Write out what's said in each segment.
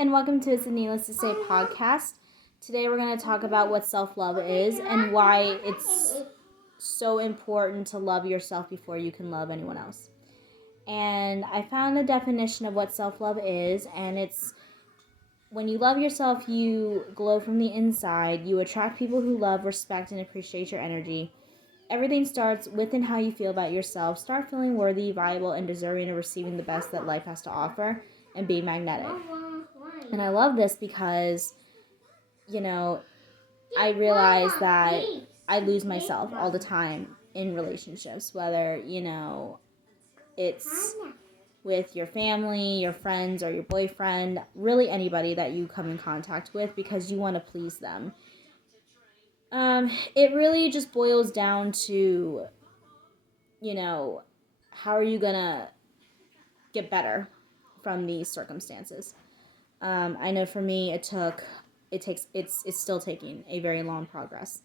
and welcome to It's Needless to Say podcast. Today we're going to talk about what self-love is and why it's so important to love yourself before you can love anyone else. And I found a definition of what self-love is, and it's when you love yourself, you glow from the inside, you attract people who love, respect, and appreciate your energy. Everything starts within how you feel about yourself. Start feeling worthy, valuable, and deserving of receiving the best that life has to offer and be magnetic. And I love this because, I realize that I lose myself all the time in relationships, whether, it's with your family, your friends, or your boyfriend, really anybody that you come in contact with because you want to please them. It really just boils down to, how are you going to get better from these circumstances? I know for me, it's still taking a very long progress.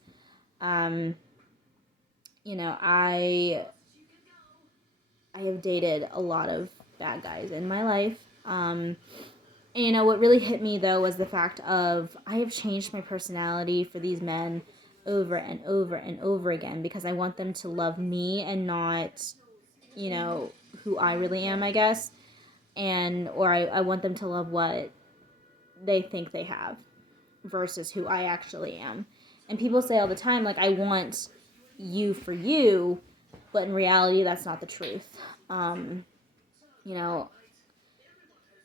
Um, I have dated a lot of bad guys in my life. And what really hit me though was the fact of I have changed my personality for these men over and over and over again because I want them to love me and not, who I really am, I guess. Or I want them to love what they think they have versus who I actually am. And people say all the time, like, I want you for you, but in reality, that's not the truth. You know,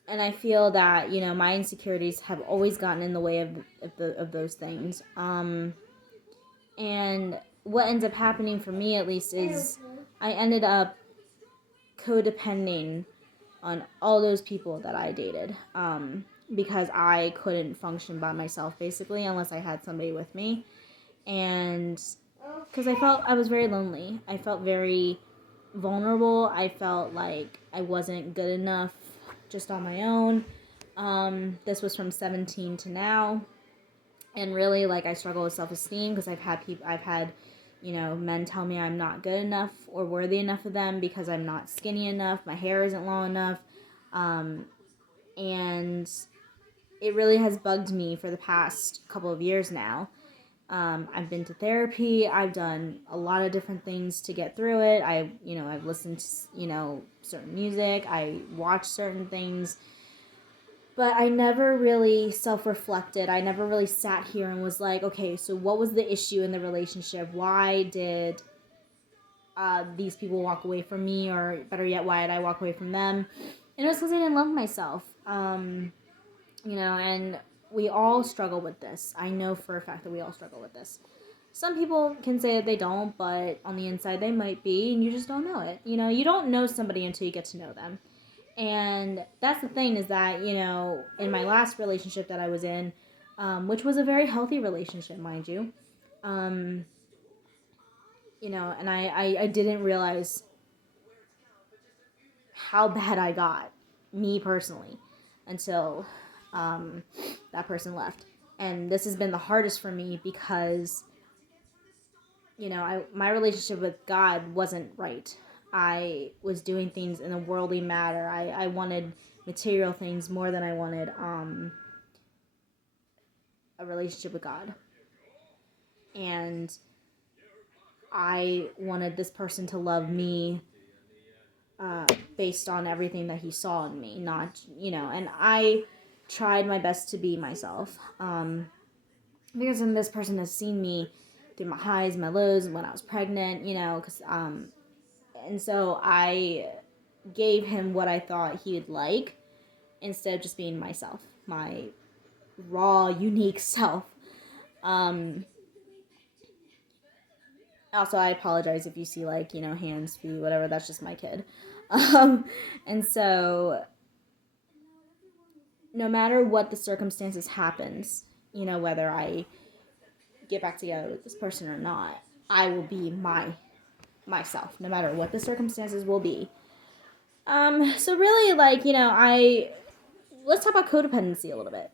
and I feel that, my insecurities have always gotten in the way of those things. And what ends up happening for me, at least, is I ended up codepending on all those people that I dated. Because I couldn't function by myself, basically, unless I had somebody with me. And because I was very lonely. I felt very vulnerable. I felt like I wasn't good enough just on my own. This was from 17 to now. And really, like, I struggle with self-esteem because I've had men tell me I'm not good enough or worthy enough of them because I'm not skinny enough, my hair isn't long enough. And it really has bugged me for the past couple of years now. I've been to therapy. I've done a lot of different things to get through it. I've listened to, certain music. I watched certain things. But I never really self-reflected. I never really sat here and was like, okay, so what was the issue in the relationship? Why did these people walk away from me? Or better yet, why did I walk away from them? And it was because I didn't love myself. And we all struggle with this. I know for a fact that we all struggle with this. Some people can say that they don't, but on the inside they might be, and you just don't know it. You don't know somebody until you get to know them. And that's the thing is that, in my last relationship that I was in, which was a very healthy relationship, mind you, and I didn't realize how bad I got, me personally, until that person left. And this has been the hardest for me because, my relationship with God wasn't right. I was doing things in a worldly matter. I wanted material things more than I wanted a relationship with God. And I wanted this person to love me based on everything that he saw in me, not, and I tried my best to be myself. Because then this person has seen me through my highs, my lows, when I was pregnant, and so I gave him what I thought he would like instead of just being myself, my raw, unique self. Also, I apologize if you see, hands, feet, whatever, that's just my kid. And so, no matter what the circumstances happens, whether I get back together with this person or not, I will be myself, no matter what the circumstances will be. So really, let's talk about codependency a little bit.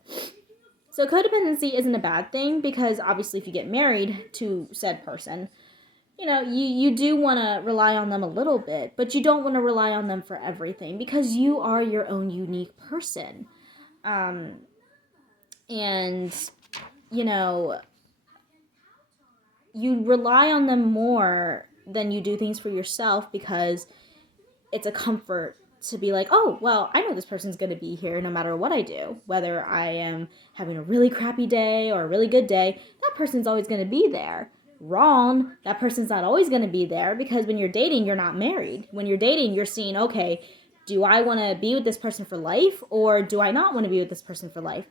So codependency isn't a bad thing because obviously if you get married to said person, you do want to rely on them a little bit, but you don't want to rely on them for everything because you are your own unique person. And, you know, you rely on them more than you do things for yourself because it's a comfort to be like, oh, well, I know this person's going to be here no matter what I do. Whether I am having a really crappy day or a really good day, that person's always going to be there. Wrong. That person's not always going to be there because when you're dating, you're not married. When you're dating, you're seeing, okay, do I want to be with this person for life or do I not want to be with this person for life?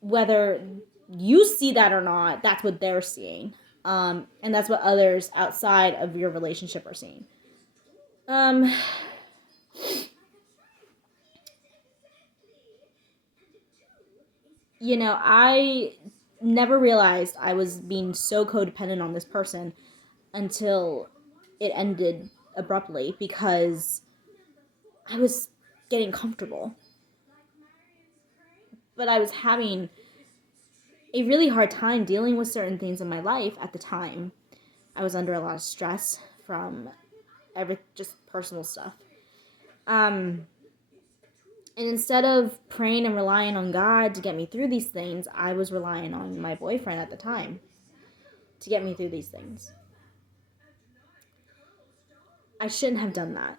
Whether you see that or not, that's what they're seeing. And that's what others outside of your relationship are seeing. Um, I never realized I was being so codependent on this person until it ended abruptly because I was getting comfortable. But I was having a really hard time dealing with certain things in my life at the time. I was under a lot of stress from just personal stuff. And instead of praying and relying on God to get me through these things, I was relying on my boyfriend at the time to get me through these things. I shouldn't have done that.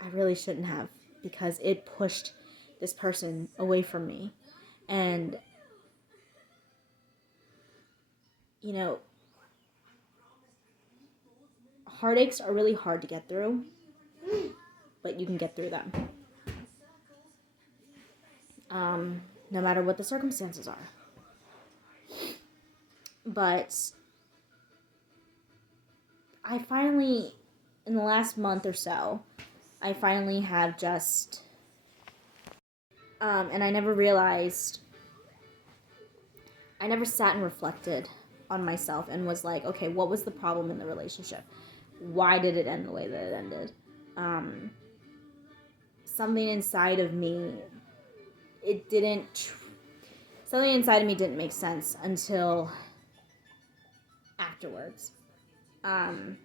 I really shouldn't have because it pushed this person away from me. And, you know, heartaches are really hard to get through, but you can get through them. No matter what the circumstances are. But I finally, in the last month or so, I finally have just, and I never sat and reflected on myself and was like, okay, what was the problem in the relationship? Why did it end the way that it ended? Something inside of me, something inside of me didn't make sense until afterwards. And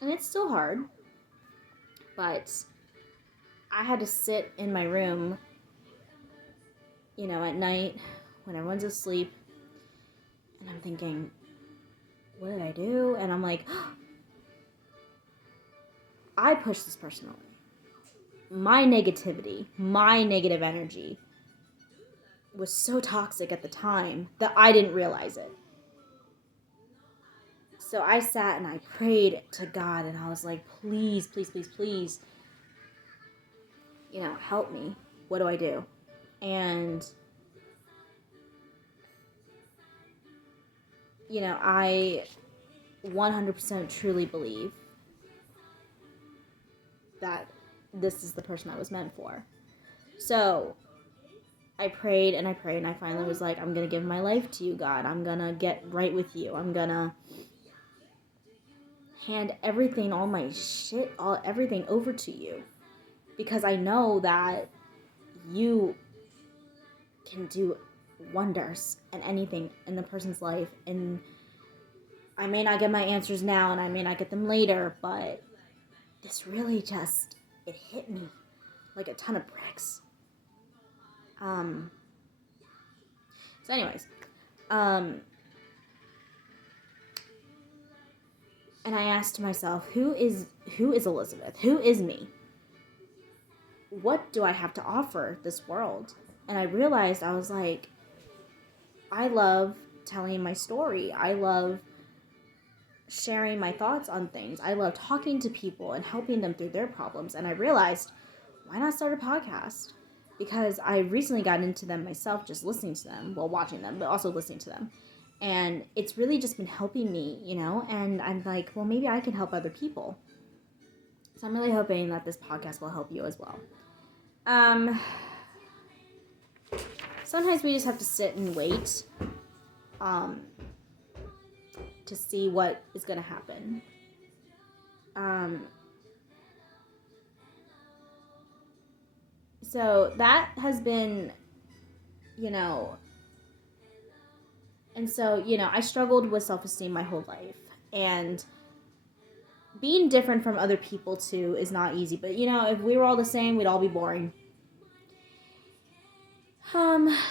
it's still hard, but I had to sit in my room, at night when everyone's asleep, and I'm thinking, what did I do? And I'm like, I pushed this person away. My negativity, my negative energy was so toxic at the time that I didn't realize it. So I sat and I prayed to God and I was like, please, please, please, please, help me. What do I do? And, I 100% truly believe that this is the person I was meant for. So I prayed and I prayed and I finally was like, I'm going to give my life to you, God. I'm going to get right with you. I'm going to hand everything, all my shit, everything over to you. Because I know that you can do wonders and anything in the person's life. And I may not get my answers now and I may not get them later, but this really it hit me like a ton of bricks. So anyways, and I asked myself, who is Elizabeth? Who is me? What do I have to offer this world? And I realized I was like, I love telling my story. I love sharing my thoughts on things. I love talking to people and helping them through their problems. And I realized, why not start a podcast? Because I recently got into them myself, just listening to them, well, watching them, but also listening to them. And it's really just been helping me, and I'm like, well, maybe I can help other people. So I'm really hoping that this podcast will help you as well. Sometimes we just have to sit and wait to see what is going to happen. So that has been, and so, I struggled with self-esteem my whole life. And being different from other people too is not easy. But if we were all the same, we'd all be boring.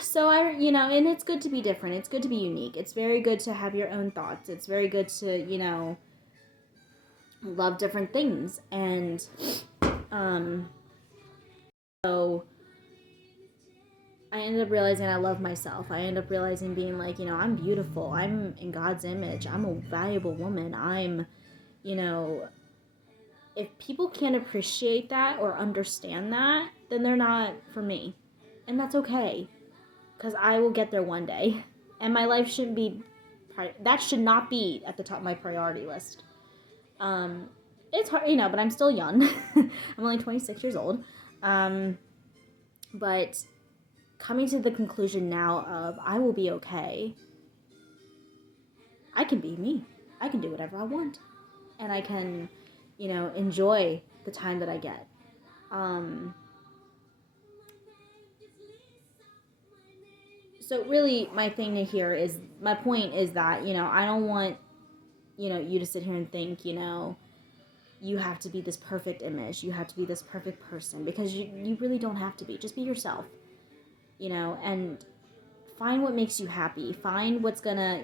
So and it's good to be different. It's good to be unique. It's very good to have your own thoughts. It's very good to, love different things. And um so I ended up realizing I love myself. I ended up realizing being like, I'm beautiful. I'm in God's image. I'm a valuable woman. You know, if people can't appreciate that or understand that, then they're not for me. And that's okay, because I will get there one day. And my life shouldn't be, that should not be at the top of my priority list. Um, it's hard, but I'm still young. I'm only 26 years old. But coming to the conclusion now of I will be okay. I can be me. I can do whatever I want. And I can, enjoy the time that I get. So really my thing to here is, my point is that, I don't want, you to sit here and think, you have to be this perfect image. You have to be this perfect person, because you really don't have to be. Just be yourself, and find what makes you happy. Find what's gonna,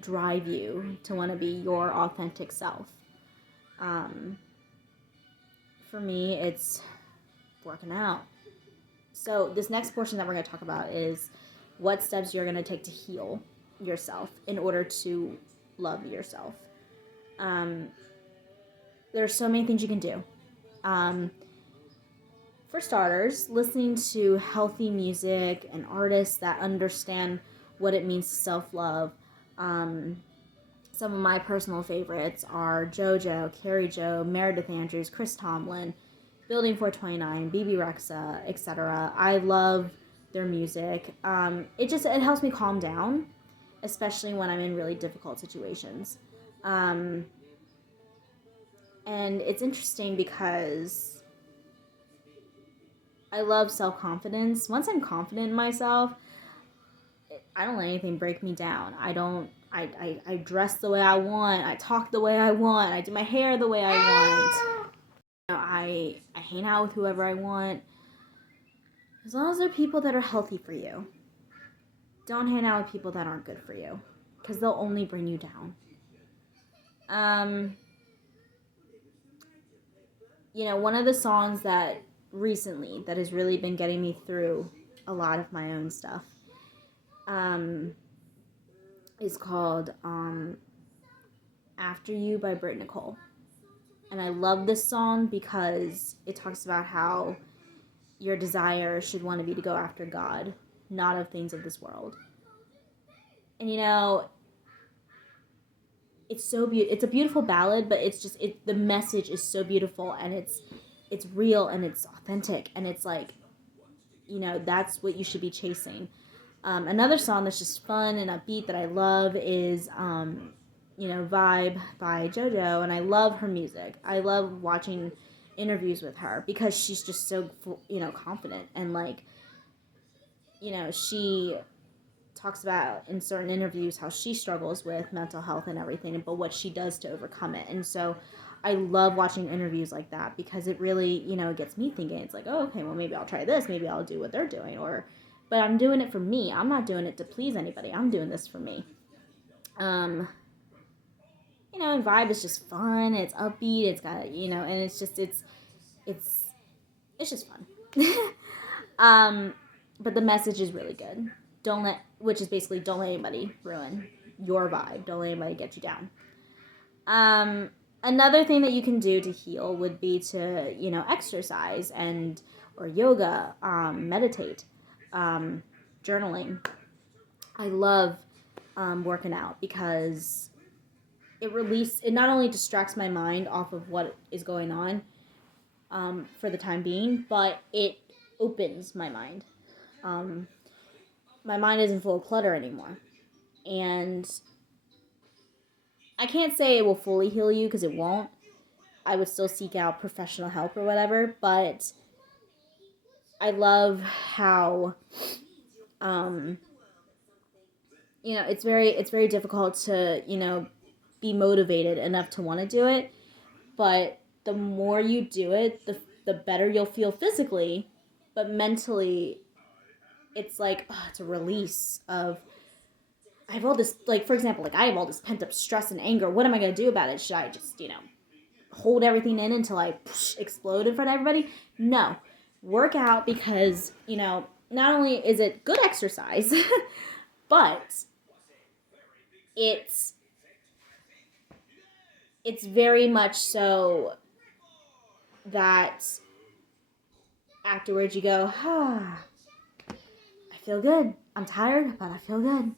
drive you to want to be your authentic self. Um, for me, it's working out. So this next portion that we're going to talk about is what steps you're going to take to heal yourself in order to love yourself. There's so many things you can do. For starters, listening to healthy music and artists that understand what it means to self-love. Some of my personal favorites are JoJo, Carrie Joe, Meredith Andrews, Chris Tomlin, Building 429, Bebe Rexha, etc. I love their music. It helps me calm down, especially when I'm in really difficult situations. And it's interesting because I love self-confidence. Once I'm confident in myself, I don't let anything break me down. I dress the way I want. I talk the way I want. I do my hair the way I want. I hang out with whoever I want. As long as they're people that are healthy for you. Don't hang out with people that aren't good for you, because they'll only bring you down. One of the songs that recently that has really been getting me through a lot of my own stuff is called After You by Britt Nicole. And I love this song because it talks about how your desire should want to be to go after God, not of things of this world. And it's so beautiful. It's a beautiful ballad, but it's just the message is so beautiful, and it's real, and it's authentic, and it's like, that's what you should be chasing. Another song that's just fun and upbeat that I love is Vibe by JoJo, and I love her music. I love watching interviews with her because she's just so confident, and she talks about in certain interviews how she struggles with mental health and everything, but what she does to overcome it. And so I love watching interviews like that because it really, gets me thinking. It's like, oh, okay, well, maybe I'll try this. Maybe I'll do what they're doing. But I'm doing it for me. I'm not doing it to please anybody. I'm doing this for me. And Vibe is just fun. It's upbeat. It's got, and it's just, it's just fun. But the message is really good. Which is basically don't let anybody ruin your vibe. Don't let anybody get you down. Another thing that you can do to heal would be to, exercise or yoga, meditate, journaling. I love working out because it not only distracts my mind off of what is going on for the time being, but it opens my mind. My mind isn't full of clutter anymore. And I can't say it will fully heal you because it won't. I would still seek out professional help or whatever, but I love how it's very difficult to, be motivated enough to want to do it. But the more you do it, the better you'll feel physically, but mentally, it's like, it's a release of, I have all this, like, for example, like, I have all this pent up stress and anger. What am I going to do about it? Should I just, hold everything in until I explode in front of everybody? No. Work out, because, not only is it good exercise, but it's very much so that afterwards you go, I feel good. I'm tired, but I feel good.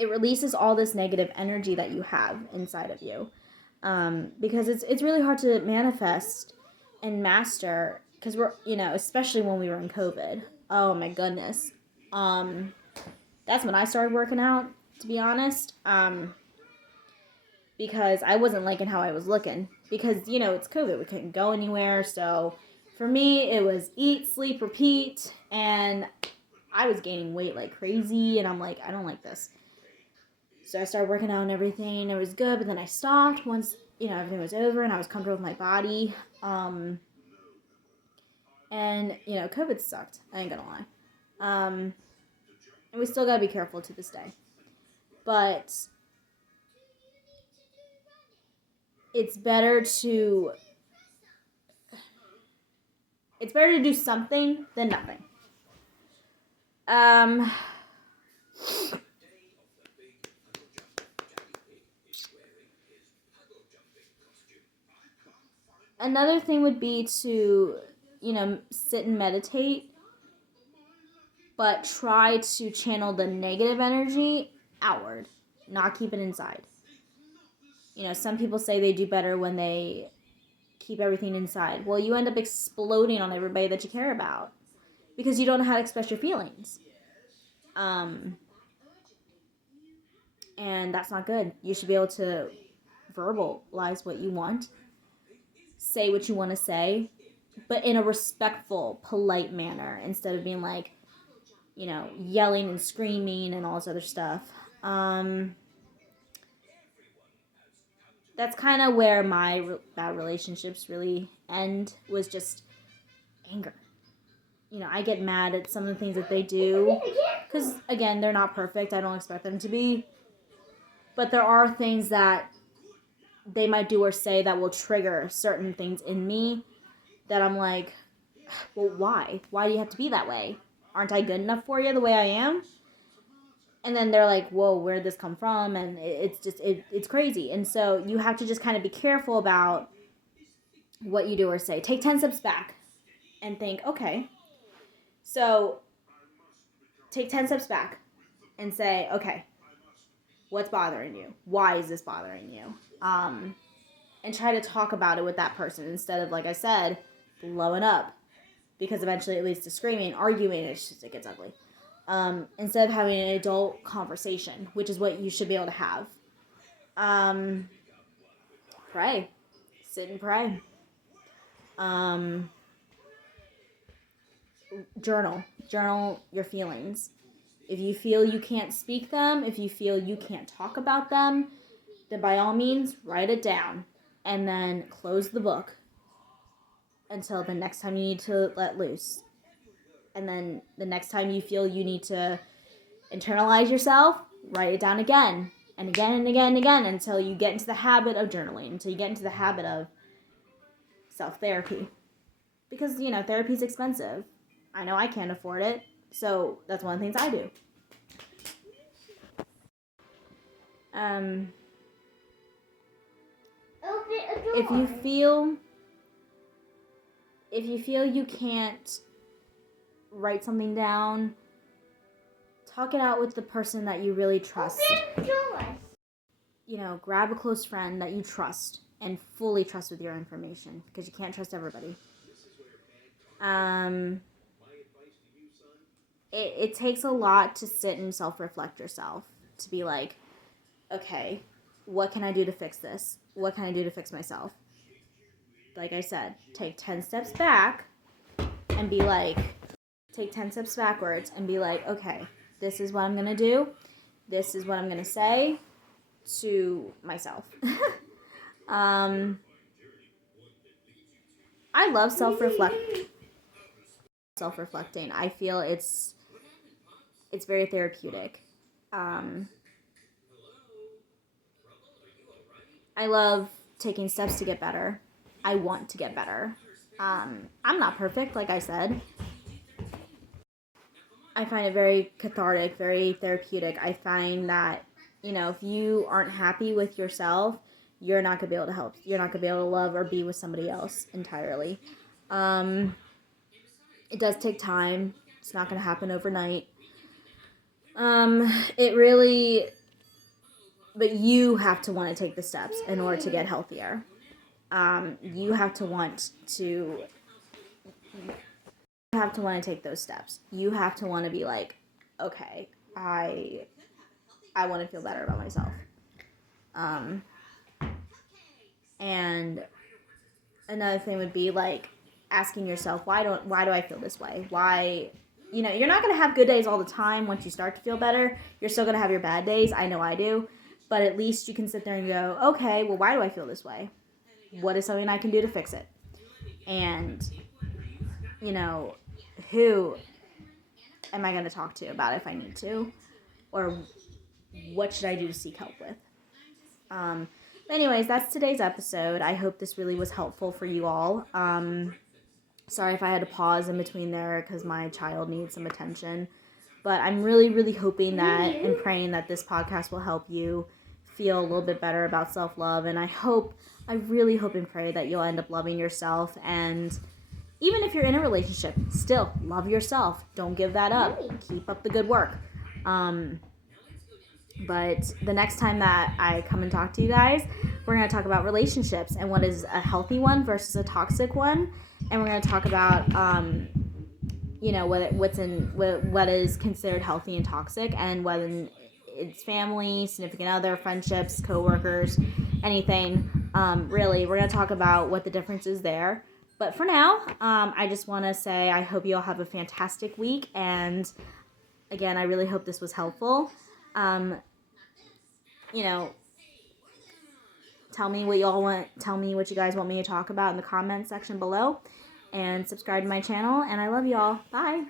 It releases all this negative energy that you have inside of you, because it's really hard to manifest and master, because we're, especially when we were in COVID. Oh my goodness. That's when I started working out, to be honest. Because I wasn't liking how I was looking. Because, it's COVID. We couldn't go anywhere. So for me, it was eat, sleep, repeat. And I was gaining weight like crazy. And I'm like, I don't like this. So I started working out and everything. It was good. But then I stopped once, everything was over and I was comfortable with my body. And, COVID sucked. I ain't gonna lie. And we still gotta be careful to this day. But it's better to do something than nothing. Another thing would be to, sit and meditate, but try to channel the negative energy outward, not keep it inside. Some people say they do better when they keep everything inside. Well, you end up exploding on everybody that you care about because you don't know how to express your feelings. And that's not good. You should be able to verbalize what you want, say what you want to say, but in a respectful, polite manner, instead of being like, yelling and screaming and all this other stuff. That's kind of where my bad relationships really end, was just anger. I get mad at some of the things that they do, because, again, they're not perfect. I don't expect them to be. But there are things that they might do or say that will trigger certain things in me that I'm like, well, why? Why do you have to be that way? Aren't I good enough for you the way I am? And then they're like, whoa, where'd this come from? And it's crazy. And so you have to just kind of be careful about what you do or say. Take 10 steps back and think, okay, so take 10 steps back and say, okay, what's bothering you? Why is this bothering you? And try to talk about it with that person instead of, like I said, blowing up. Because eventually it leads to screaming, arguing, it gets ugly. Instead of having an adult conversation, which is what you should be able to have. Pray. Sit and pray. Journal. Journal your feelings. If you feel you can't speak them, if you feel you can't talk about them, then by all means, write it down. And then close the book until the next time you need to let loose. And then the next time you feel you need to internalize yourself, write it down again and again and again and again until you get into the habit of journaling, until you get into the habit of self-therapy. Because, therapy is expensive. I know I can't afford it, so that's one of the things I do. If you feel you can't write something down, talk it out with the person that you really trust. Grab a close friend that you trust and fully trust with your information, because you can't trust everybody. It takes a lot to sit and self-reflect yourself, to be like, okay, what can I do to fix this? What can I do to fix myself? Like I said, take 10 steps back and be like, take 10 steps backwards and be like, okay, this is what I'm going to do. This is what I'm going to say to myself. I love self-reflecting. I feel it's very therapeutic. I love taking steps to get better. I want to get better. I'm not perfect, like I said. I find it very cathartic, very therapeutic. I find that, if you aren't happy with yourself, you're not going to be able to help. You're not going to be able to love or be with somebody else entirely. It does take time. It's not going to happen overnight. It really, but you have to want to take the steps in order to get healthier. You have to want to take those steps. You have to want to be like, okay, I want to feel better about myself. And another thing would be like asking yourself, why do I feel this way? Why, you're not going to have good days all the time. Once you start to feel better, you're still going to have your bad days. I know I do. But at least you can sit there and go, okay, well, why do I feel this way? What is something I can do to fix it? And, who am I going to talk to about it if I need to? Or what should I do to seek help with? Anyways, that's today's episode. I hope this really was helpful for you all. Sorry if I had to pause in between there because my child needs some attention. But I'm really, really hoping that and praying that this podcast will help you feel a little bit better about self-love. And I really hope and pray that you'll end up loving yourself. And even if you're in a relationship, still love yourself. Don't give that up. Keep up the good work. But the next time that I come and talk to you guys, we're going to talk about relationships and what is a healthy one versus a toxic one. And we're going to talk about, what is considered healthy and toxic, and whether it's family, significant other, friendships, coworkers, anything. Really, we're going to talk about what the difference is there. But for now, I just want to say I hope you all have a fantastic week. And again, I really hope this was helpful. Tell me what y'all want. Tell me what you guys want me to talk about in the comments section below. And subscribe to my channel. And I love y'all. Bye.